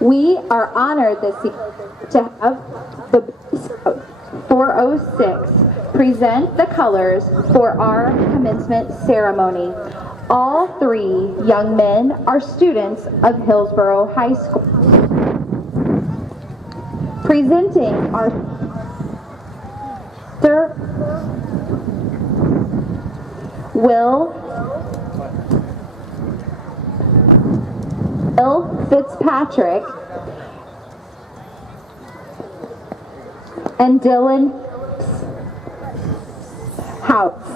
We are honored this year to have the Boy Scout 406 present the colors for our commencement ceremony. All three young men are students of Hillsborough High School. Presenting our Sir Will Fitzpatrick and Dylan House.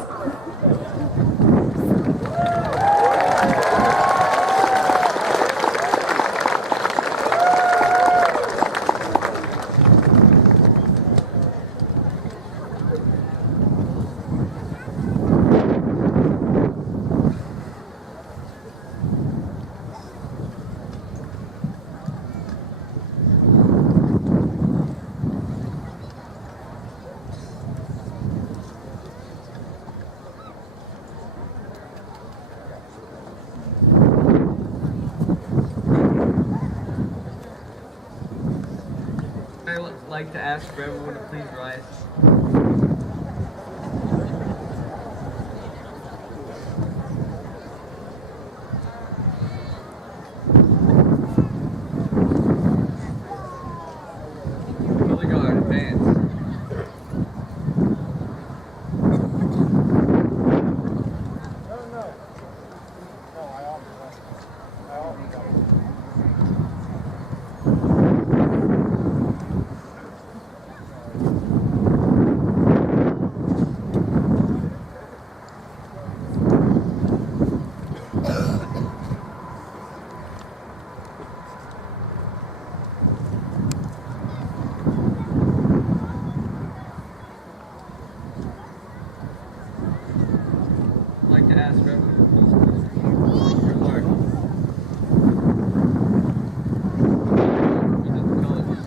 I would like to ask for everyone to please rise. Color guard, advance. I'd like to ask for everyone to please your guard. Present the colors.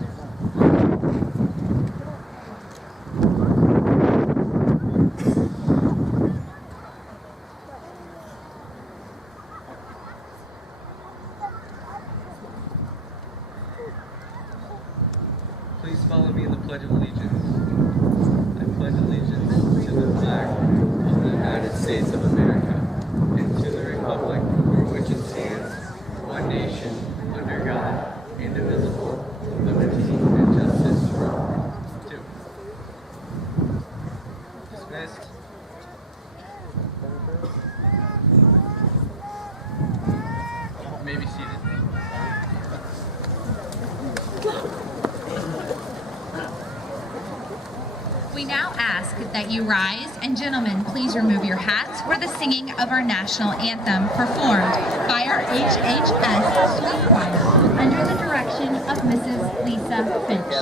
Please follow me in the Pledge of Allegiance. I pledge allegiance to the flag of the United States of America and to the republic for which it stands, one nation, under God, indivisible, with liberty and justice for all. Two. Dismissed. You may be seated. We now ask that you rise, and gentlemen, please remove your hats for the singing of our national anthem performed by our HHS Street Choir under the direction of Mrs. Lisa Finch.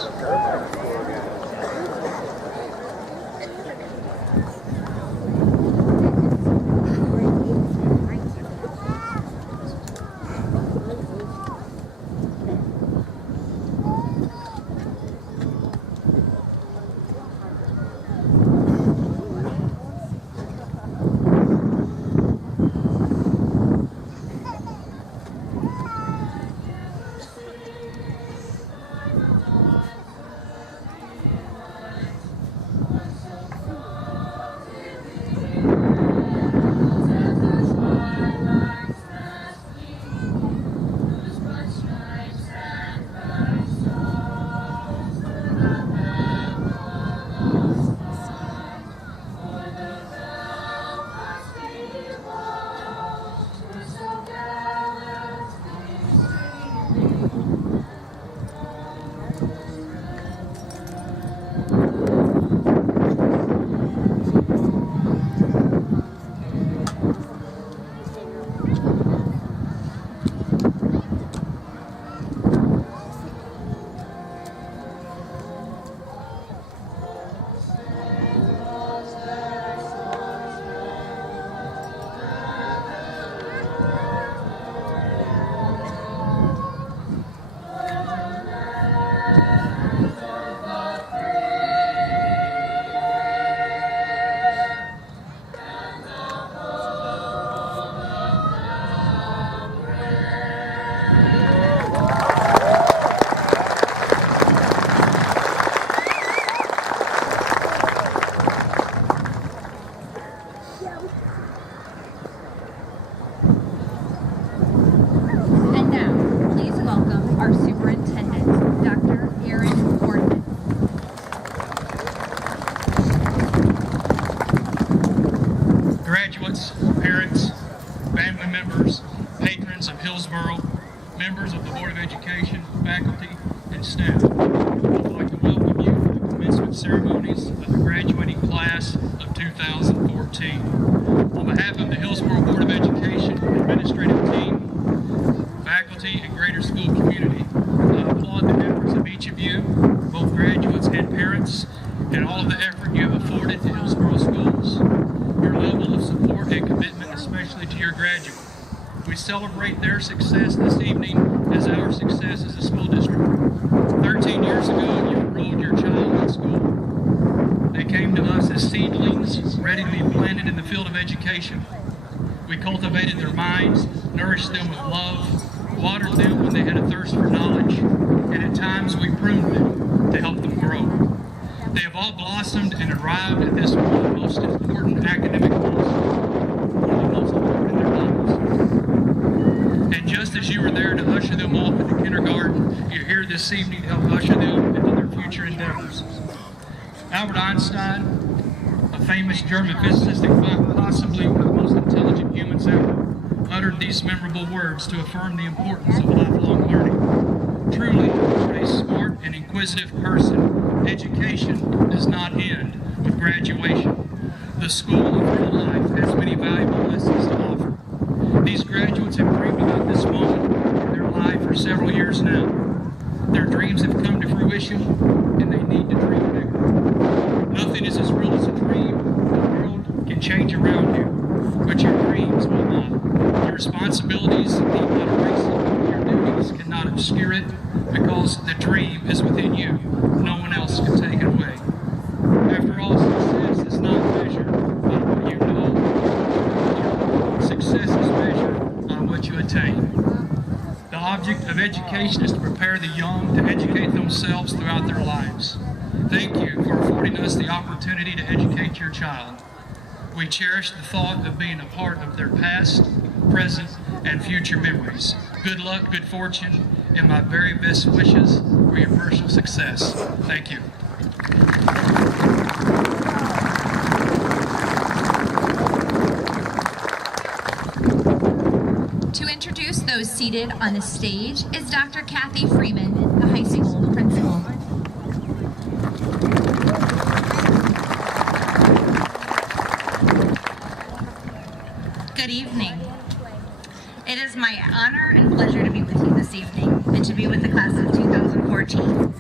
Education, faculty, and staff. I'd like to welcome you to the commencement ceremonies of the graduating class of 2014. On behalf of the Hillsborough Board of Education administrative team, faculty, and greater school community, I applaud the efforts of each of you, both graduates and parents, and all of the effort you have afforded to Hillsborough schools. Your level of support and commitment, especially to your graduates. We celebrate their success this evening as our success as a school district. 13 years ago, you enrolled your child in school. They came to us as seedlings, ready to be planted in the field of education. We cultivated their minds, nourished them with love, watered them when they had a thirst for knowledge, and at times we pruned them to help them grow. They have all blossomed and arrived at this one of the most important academic milestones, one of the most important in their lives. And just as you were there to usher them off into kindergarten, you're here this evening to help usher them into their future endeavors. Albert Einstein, a famous German physicist and possibly one of the most intelligent humans ever, uttered these memorable words to affirm the importance of lifelong learning. Truly, for a smart and inquisitive person, education does not end with graduation. The school of real life has many valuable lessons to offer. These graduates have dreamed about this moment in their life for several years now. Their dreams have come to fruition, and they need to dream bigger. Nothing is as real as a dream. The world can change around you, but your dreams will not. Your responsibilities need not erase it. Your duties cannot obscure it, because the dream is within you. No one else can take it away. After all, success is not measured by what you know. Success is measured on what you attain. The object of education is to prepare the young to educate themselves throughout their lives. Thank you for affording us the opportunity to educate your child. We cherish the thought of being a part of their past, present, and future memories. Good luck, good fortune, and my very best wishes for your personal success. Thank you. To introduce those seated on the stage is Dr. Kathy Freeman, the high school principal. Good evening. It is my honor and pleasure to be with you this evening and to be with the class of 2014.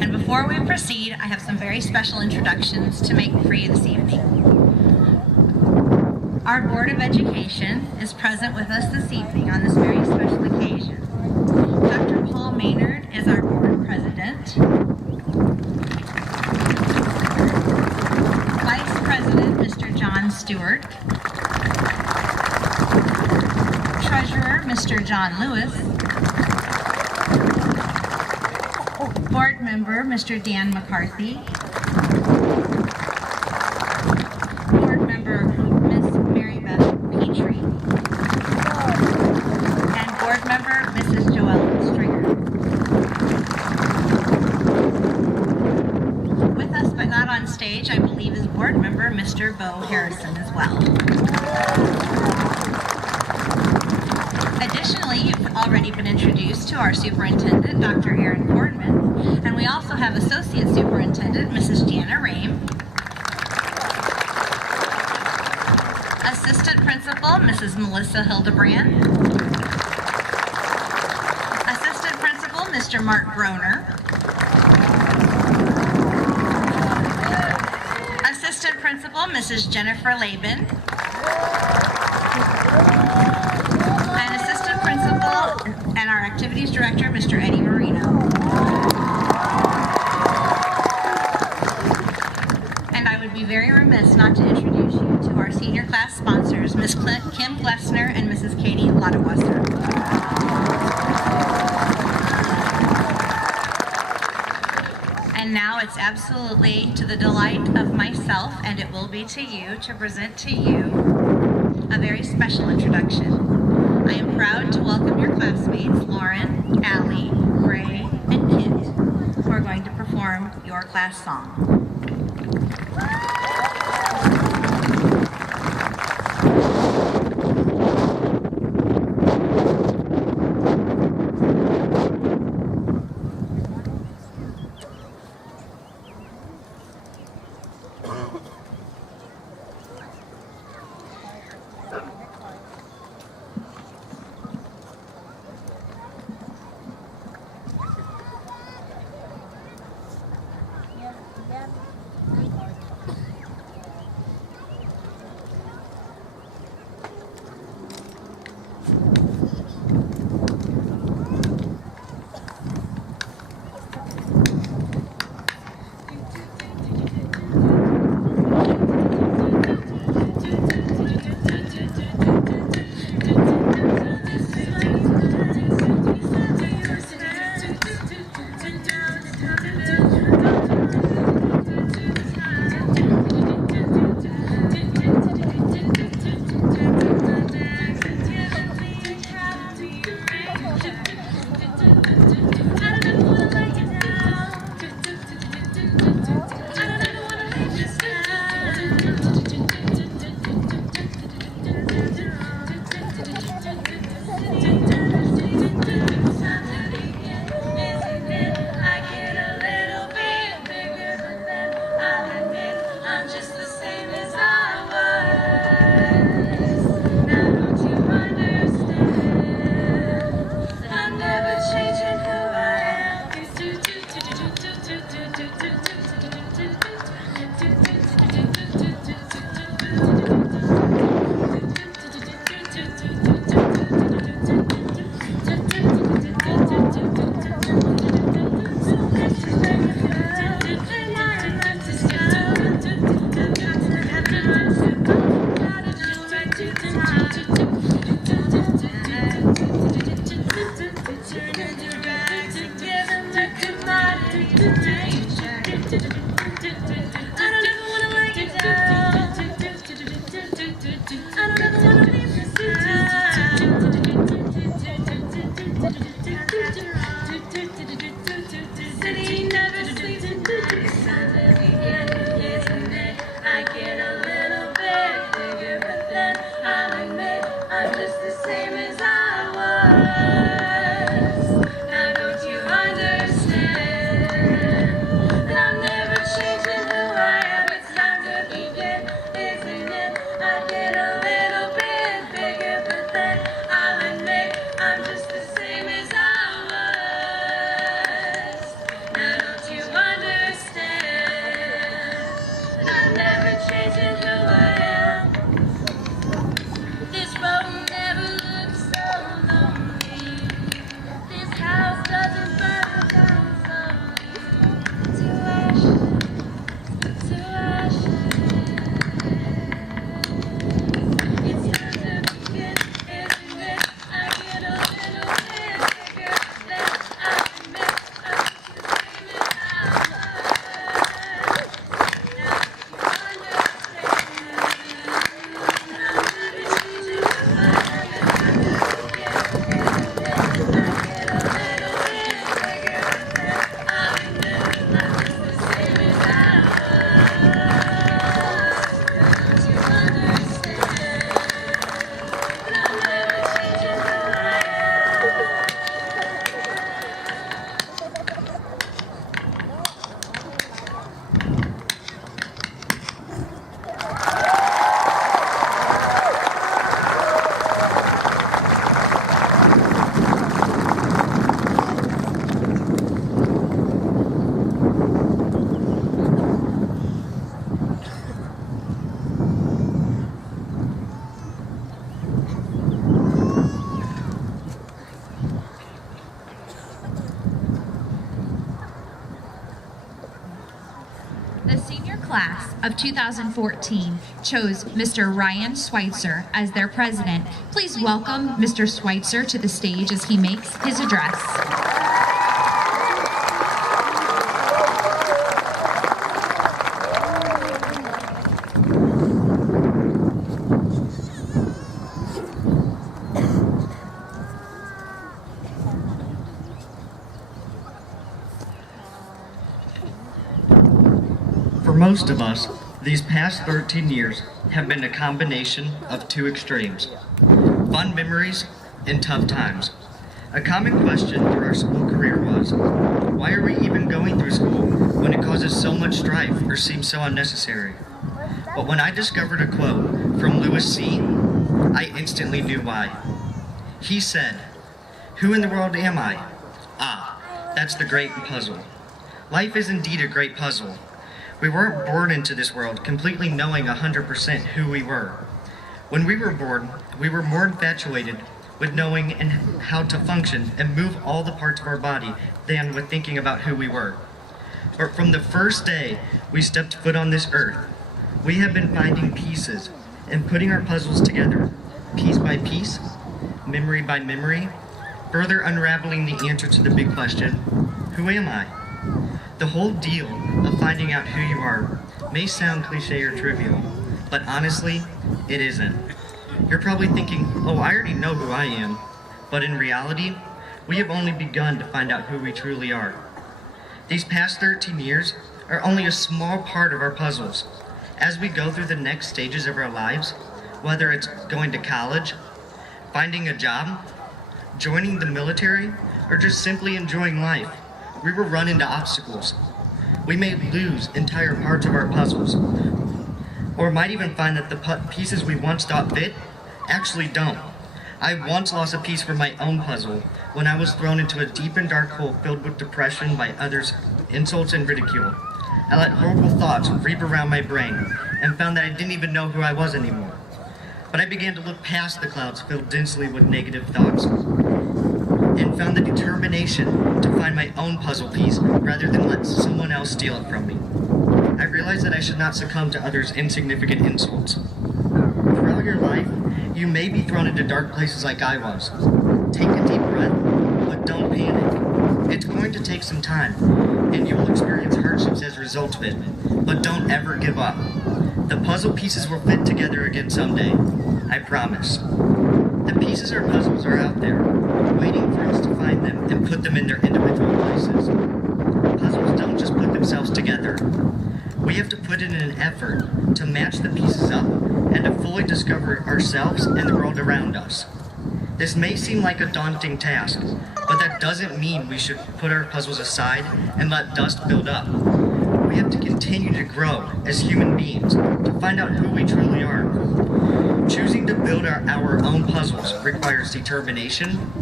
And before we proceed, I have some very special introductions to make for you this evening. Our Board of Education is present with us this evening on this very special occasion. Dr. Paul Maynard is our Board President. Vice President, Mr. John Stewart. Treasurer, Mr. John Lewis. Board Member, Mr. Dan McCarthy. Board Member, Ms. Mary Beth Petrie. And Board Member, Mrs. Joelle Stringer. With us but not on stage, I believe, is Board Member, Mr. Bo Harrison as well. Additionally, you've already been introduced to our Superintendent, Dr. Aaron Kornman, and we also have Associate Superintendent, Mrs. Jana Rame, Assistant Principal, Mrs. Melissa Hildebrand, Assistant Principal, Mr. Mark Groner, Assistant Principal, Mrs. Jennifer Laban, and Assistant Principal and our Activities Director, Mr. Eddie Marino. And I would be very remiss not to introduce you to our senior class sponsors, Ms. Kim Glessner and Mrs. Katie Lottewasser. And now it's absolutely to the delight of myself, and it will be to you, to present to you a very special introduction. I am proud to welcome your classmates, Lauren, Allie, Ray, and Kit, who are going to perform your class song. The senior class of 2014 chose Mr. Ryan Schweitzer as their president. Please welcome Mr. Schweitzer to the stage as he makes his address. For most of us, these past 13 years have been a combination of two extremes: fun memories and tough times. A common question through our school career was, why are we even going through school when it causes so much strife or seems so unnecessary? But when I discovered a quote from Lewis C., I instantly knew why. He said, "Who in the world am I? Ah, that's the great puzzle." Life is indeed a great puzzle. We weren't born into this world completely knowing 100% who we were. When we were born, we were more infatuated with knowing and how to function and move all the parts of our body than with thinking about who we were. But from the first day we stepped foot on this earth, we have been finding pieces and putting our puzzles together, piece by piece, memory by memory, further unraveling the answer to the big question, who am I? The whole deal of finding out who you are may sound cliche or trivial, but honestly, it isn't. You're probably thinking, oh, I already know who I am, but in reality, we have only begun to find out who we truly are. These past 13 years are only a small part of our puzzles. As we go through the next stages of our lives, whether it's going to college, finding a job, joining the military, or just simply enjoying life, we will run into obstacles. We may lose entire parts of our puzzles, or might even find that the pieces we once thought fit actually don't. I once lost a piece from my own puzzle when I was thrown into a deep and dark hole filled with depression by others' insults and ridicule. I let horrible thoughts reap around my brain and found that I didn't even know who I was anymore. But I began to look past the clouds filled densely with negative thoughts and found the determination to find my own puzzle piece rather than let someone else steal it from me. I realized that I should not succumb to others' insignificant insults. Throughout your life, you may be thrown into dark places like I was. Take a deep breath, but don't panic. It's going to take some time, and you will experience hardships as a result of it, but don't ever give up. The puzzle pieces will fit together again someday, I promise. The pieces or puzzles are out there, waiting for us to find them and put them in their individual places. Puzzles don't just put themselves together. We have to put in an effort to match the pieces up and to fully discover ourselves and the world around us. This may seem like a daunting task, but that doesn't mean we should put our puzzles aside and let dust build up. We have to continue to grow as human beings to find out who we truly are. Choosing to build our own puzzles requires determination,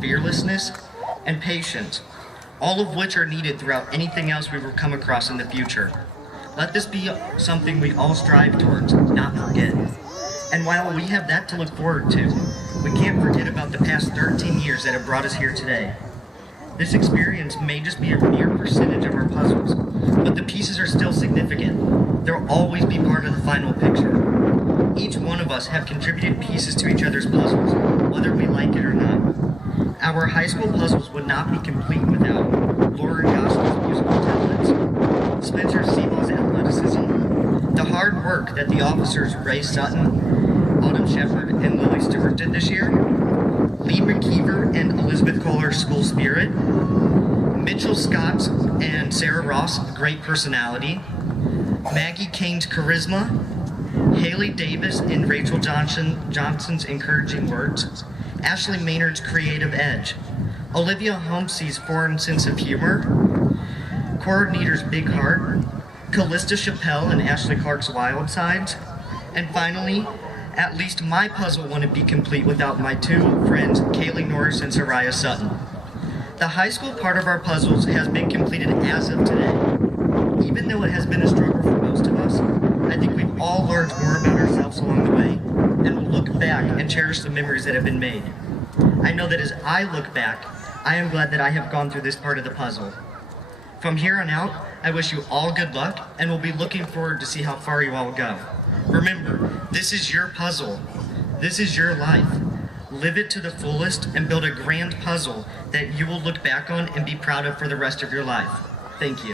fearlessness, and patience, all of which are needed throughout anything else we will come across in the future. Let this be something we all strive towards, not forget. And while we have that to look forward to, we can't forget about the past 13 years that have brought us here today. This experience may just be a mere percentage of our puzzles, but the pieces are still significant. They'll always be part of the final picture. Each one of us have contributed pieces to each other's puzzles, whether we like it or not. Our high school puzzles would not be complete without Lauren Gosling's musical talents, Spencer Seaball's athleticism, the hard work that the officers Ray Sutton, Autumn Shepard, and Lily Stewart did this year, Lee McKeever and Elizabeth Kohler's school spirit, Mitchell Scott's and Sarah Ross' great personality, Maggie Kane's charisma, Haley Davis and Rachel Johnson's encouraging words, Ashley Maynard's creative edge, Olivia Holmesy's foreign sense of humor, Cora Nieder's big heart, Callista Chappelle and Ashley Clark's wild sides, and finally, at least my puzzle wouldn't be complete without my two friends, Kaylee Norris and Soraya Sutton. The high school part of our puzzles has been completed as of today. Even though it has been a struggle for most of us, I think we've all learned more about ourselves along the way, and will look back and cherish the memories that have been made. I know that as I look back, I am glad that I have gone through this part of the puzzle. From here on out, I wish you all good luck, and will be looking forward to see how far you all go. Remember, this is your puzzle. This is your life. Live it to the fullest and build a grand puzzle that you will look back on and be proud of for the rest of your life. Thank you.